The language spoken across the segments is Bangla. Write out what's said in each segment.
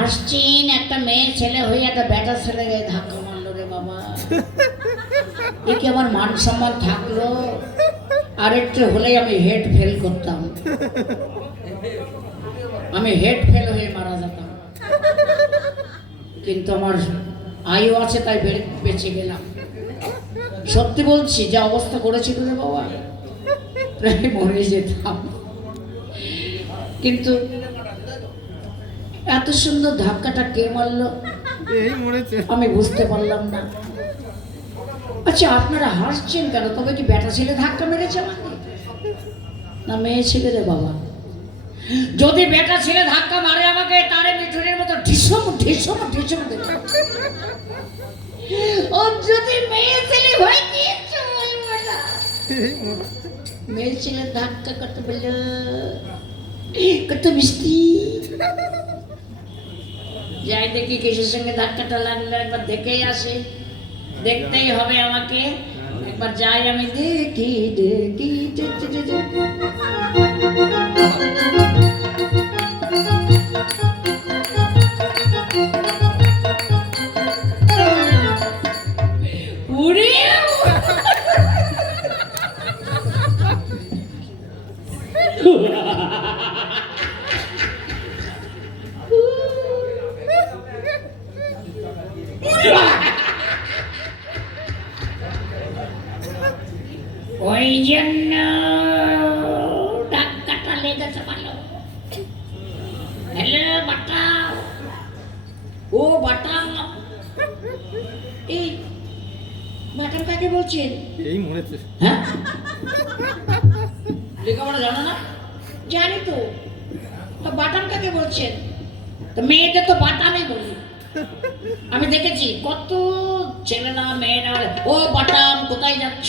হাসছেন, একটা মেয়ে ছেলে হয়ে একটা বেটা ছেলে গায়ে ধাক্কা মারলো রে বাবা। এ কি আমার মান সম্মান থাকলো? আর একটু হলেই আমি হেড ফেল করতাম, আমি হেড ফেল হয়ে মারা যেতাম। কিন্তু আমার আয়ু আছে তাই বেঁচে গেলাম। সত্যি বলছি, যে অবস্থা করেছিল রে বাবা, প্রায় মরে যেতাম। কিন্তু এত সুন্দর ধাক্কাটা কে মারলো আমি বুঝতে পারলাম না। আচ্ছা, আপনারা হাসছেন কেন? তবে কি বেটা ছেলে ধাক্কা মেরেছে আমাকে, না মেয়ে ছেলে রে বাবা? যদি বেটা ছেলে ধাক্কা মারে আমাকে, তারে মিঠুনের মতো ঢিসম ঢিসম ঢিসম দেবে। ও যদি মেয়ে ছেলে হয় কি বলবো না, মেয়ে ছেলে ধাক্কা কত বললো, কত মিষ্টি। যাই দেখি কিসের সঙ্গে ধাক্কাটা লাগলো, একবার দেখেই আসে। দেখতেই হবে আমাকে, একবার যাই আমি দেখি দেখি। ওই জন্য ধাক্কাটা লেগেছে ভালো। হ্যালো বাটা, ও বাটা, এই বাটাম কাকে বলছেন? এই মরেছে। হ্যাঁ, লেখাপড়া জানো না? জানি তো। তো বাটাম কাকে বলছেন? তো মেয়েদের তো বাটামই বলি। আমি দেখেছি কত ছেলেরা মেয়েরা, ও বাটাম কোথায় যাচ্ছ?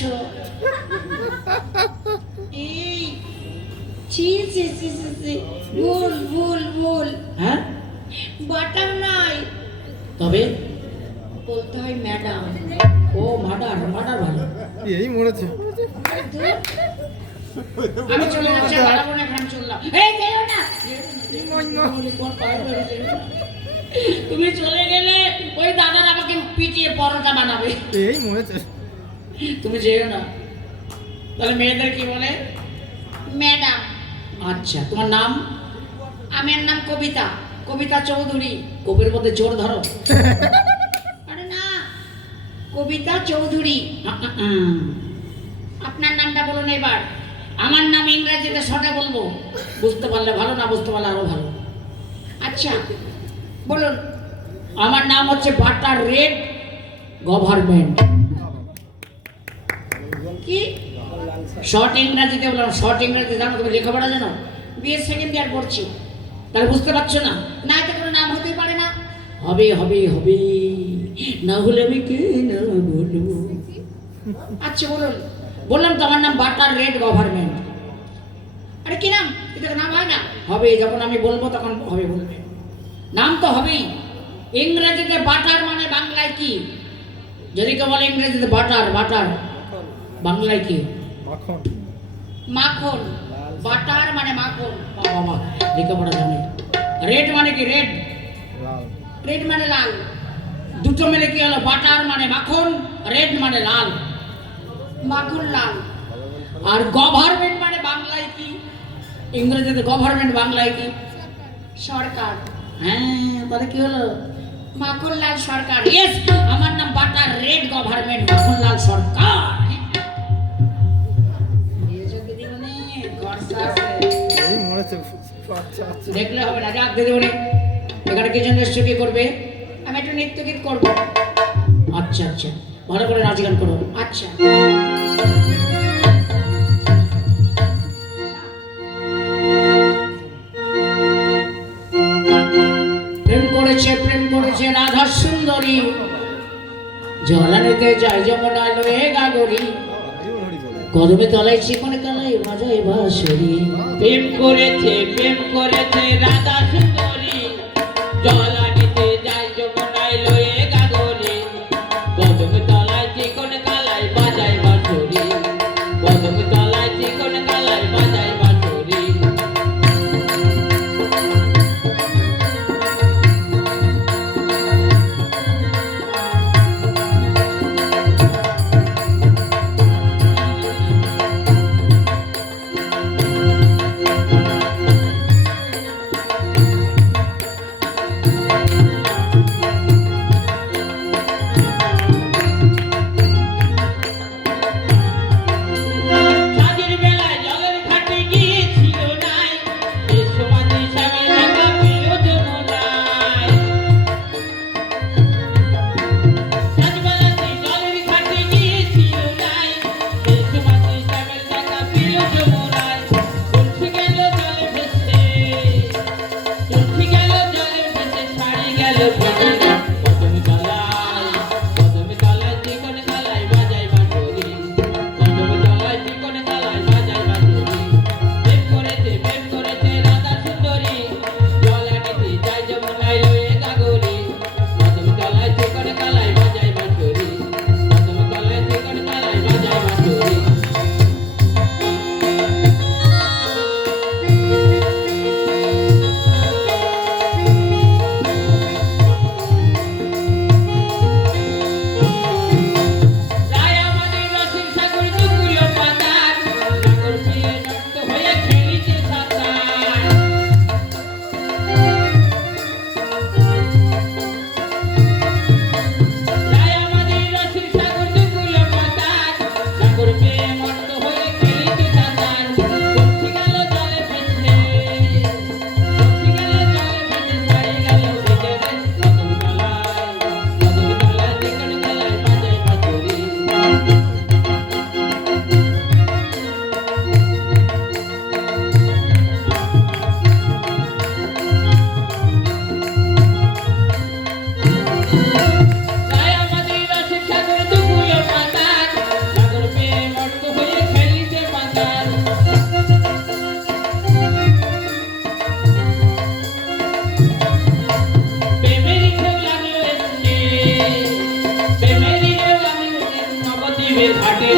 এই ছি ছি ছি ছি ছি, ভুল ভুল ভুল। হ্যাঁ, বাটাম নাই, তবে বলতে হয় ম্যাডাম। ও মাডার, মাডার ভালো। এই মরেছে। আমি চলে যাচ্ছি, বাড়াবো না, এখন চললাম। এই যেও না, তুমি চলে গেলে ওই দাদার আমাকে পিটিয়ে পরোটা বানাবে। এই মরেছে। তুমি যেও না। তাহলে মেয়েদের কি বলে? ম্যাডাম। আচ্ছা, তোমার নাম? আমার নাম কবিতা, কবিতা চৌধুরী। কবির মধ্যে জোর ধরো। আরে না, কবিতা চৌধুরী। আপনার নামটা বলুন এবার। আমার নাম ইংরেজিতে শর্টে বলবো, বুঝতে পারলে ভালো, না বুঝতে পারলে আরো ভালো। আচ্ছা বলুন। আমার নাম হচ্ছে বাটার রেড গভর্নমেন্ট। কি শর্ট ইংরেজিতে বললাম? শর্ট ইংরেজি জানো? তুমি লেখাপড়া জানো? বিএ সেকেন্ড ইয়ার পড়ছি, তাহলে বুঝতে পারছো না? না, এটা কোনো নাম হতেই পারে না। হবে হবে হবে, না হলে আমি কে না বলবো। আচ্ছা বলুন। বললাম তো আমার নাম বাটার রেড গভর্নমেন্ট। আরে কি নাম? এটা নাম হয় না? হবে, যখন আমি বলবো তখন হবে, বলবে। নাম তো হবেই। ইংরেজিতে বাটার মানে বাংলায় কি? যদি কেউ বলে ইংরেজিতে বাটার, বাটার বাংলায় কি? মাখন। মাখন। বাটার মানে মাখন। বাবা লেখাপড়া জানে। রেড মানে কি? রেড, লাল। রেড মানে লাল। দুটো মিলে কি হলো? বাটার মানে মাখন, রেড মানে লাল, মাখন লাল। আর গভর্নমেন্ট মানে বাংলায় কি? ইংরেজিতে গভর্নমেন্ট, বাংলায় কি? সরকার। হ্যাঁ, তাহলে কি হলো? মাখনলাল সরকার। ইয়েস, আমার নাম বাটার রেড গভর্নমেন্ট, মাখনলাল সরকার। এই মরেছে। আচ্ছা আচ্ছা, দেখলে হবে না, যাক দিদিমণি। এখানে কি জন্য এসছো, কি করবে? আমি একটু নৃত্য গীত করবো। আচ্ছা আচ্ছা, ভালো করে নাচ গান করো। আচ্ছা, প্রেম করেছে রাধা সুন্দরী, জল আনিতে যায় যমুনায় লয়ে গাগরি, কদমে তলায় চিকন কালাই বাজায় বাঁশরি। প্রেম করেছে রাধা সুন্দরী, জল আনিতে যায় যমুনায় লয়ে গাগরি, কদম তলায় চিকন কালাই বাজায় বাঁশরি, কদম তলায় চিকন কালাই বাজায় বাঁশরি। কদম তলায় চিকন কালাই বাজাই বাঁশরি কদম তলায় চিকন কালাই বাজাই বাঁশরি প্রেম করেছে রাধা সুন্দরী জলা নিতে যায় যমুনায় লয়ে গাগরি কদম তলায় চিকন কালাই বাজাই বাঁশরি কদম তলায় চিকন কালাই বাজাই বাঁশরি রায় আমাদের রসিক সাগর দুকুলো পাতার সাগর পেয়ে নষ্ট হয়ে খেলিতে সাঁতার রায় আমাদের রসিক সাগর দুকুলো পাতার সাগর পেয়ে নষ্ট হয়ে খেলিতে সাঁতার পড়ছি গেল জলে ভেসে ছাড়ি গেল ভেজে রে কদম তলায় চিকন কালাই বাজাই বাঁশরি রায় আমাদের রসিক সাগর দুকুলো পাতার সাগর পেয়ে মস্ত হয়ে খেলিতে পাতার প্রেমেরই ঢেউ লাগলো এসে প্রেমেরই ঢেউ লাগলো নবদ্বীপের ঘাটে